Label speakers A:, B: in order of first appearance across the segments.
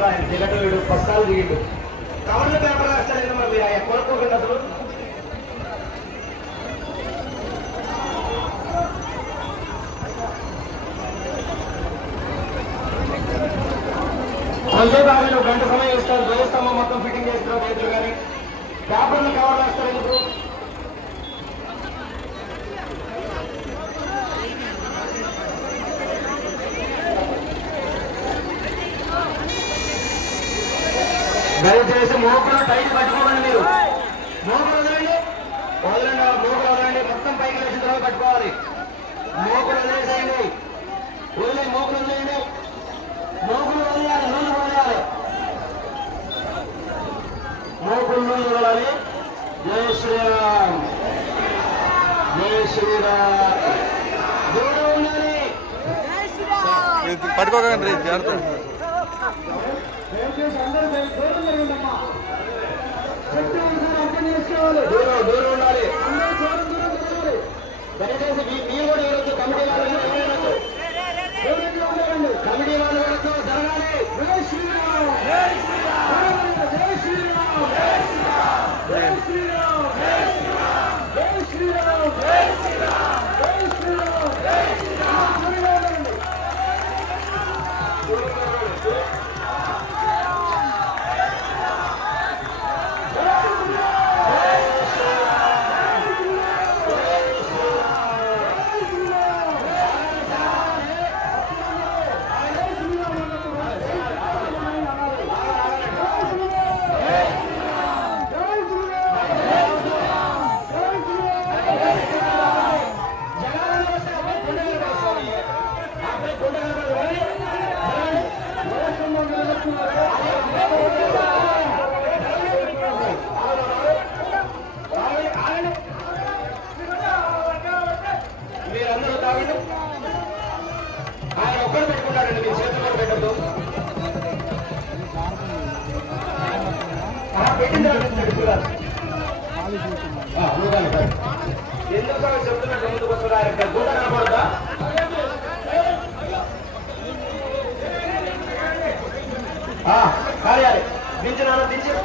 A: వస్తుంది ఆయన దిగట వీడు పస్తాలు దిగిండు కవర్ల పేపర్ రాస్తాడు మరి మీరు ఆయన కోరుకోకండి అసలు. కొంచెం బాగా గంట సమయం ఇస్తారు. ధ్వజస్తంభం మొత్తం ఫిట్టింగ్ చేస్తారు రైతులు కానీ పేపర్లు కవర్ రాస్తారు ఎందుకు? దయచేసి మోకులు టైట్ పట్టుకోకండి మీరు. మోకులు వదలండి వదలండి మోకులు వదలండి మొత్తం పైకి లేచిన తర్వాత పట్టుకోవాలి మోకులు వదిలేసేయండి వదిలే మోకులు వదిలేయండి మోకులు వదిలేయాలి నూనె వదిలేయాలి మోకులు నూనె వదలాలి జై శ్రీరామ్. జై శ్రీరామ్. దూరం ఉండాలి.
B: పట్టుకోకండి జాగ్రత్త.
A: దయచేసి అందరూ దూరం జరగండమ్మా. అర్థం చేసుకోవాలి. దూరం దూరం ఉండాలి అందరూ దూరం దూరం జరగాలి. దయచేసి మీ- మీరు ఎందుకు చెప్తున్నట్టు ముందుకు వస్తున్నారు కార్యాలయం దించినారా దించిన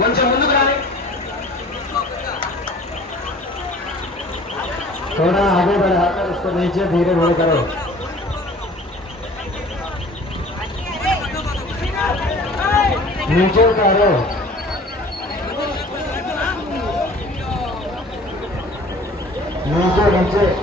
A: కొంచెం ముందుకు రాని थोड़ा आगे बढ़ाकर उसको नीचे धीरे धीरे करो नीचे उतारो नीचे नीचे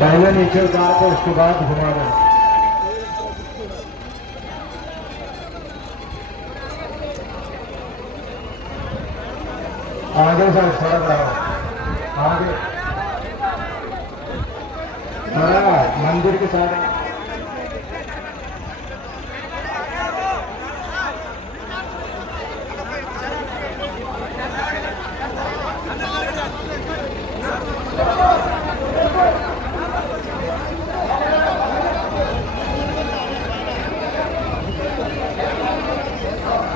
A: पहले नीचे उतार के उसके बाद घुमा दो आगे सर थोड़ा बढ़ाओ आगे। मंदिर के साथ।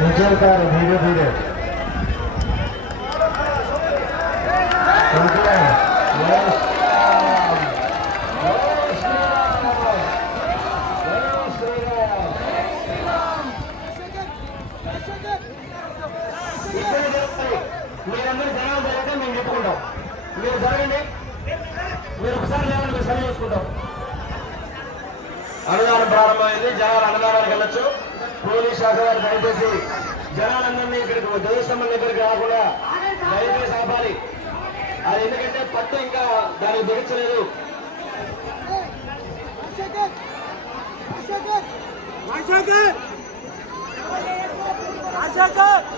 A: নিজের কার ধীরে ধীরে మేము చెప్పుకుంటాం మీరు జరగండి మీరు. ఒకసారి లేవండి సరి చేసుకుంటాం ప్రారంభమైంది. జనాలు అన్నదానానికి వెళ్ళచ్చు. పోలీస్ శాఖ వారు దయచేసి జనాలందరినీ ఇక్కడికి దేవస్థానం దగ్గరికి రాకుండా దయచేసి ఆపాలి. అది ఎందుకంటే పట్టు ఇంకా దానికి బిగించలేదు.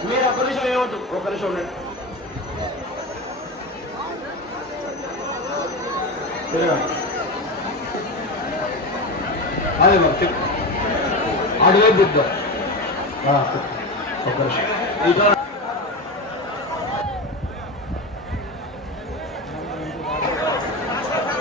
A: మీరు ఒక్క నిమిషం ఏమవుతుంది ఒక్క నిమిషం ఉండండి. అదే మరి చెప్పు అటువైపు